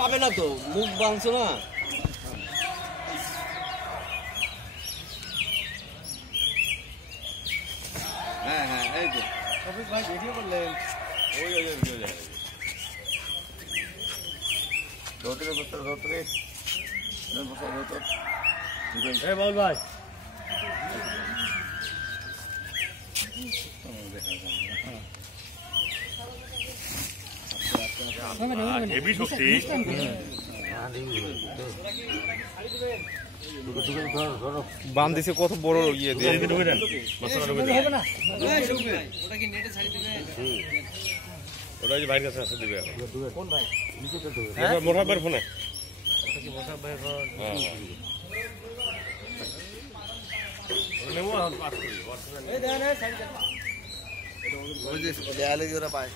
পাবে না তো, মুখ বাঁধছো না। হ্যাঁ হ্যাঁ, এই তো শফিক ভাই ভিডিও করলেন। ওই ভিডিও যায় রোতরে বছর রোতরে বছর রোতর। এই বল ভাই হেভি শক্তি। বাম দিছে কত বড় ইয়ে দিয়ে ঢুকে দেন, হবে না ওটা যে ভাইয়ের কাছে আছে দিবে। কোন ভাই? নিচেটা তো মোটাবের ফোনে মোটাবের ফোন। হ্যাঁ নেমো পাস করি এই দেন এই সাইড ওই যে দেয়ালে ওরা পায়।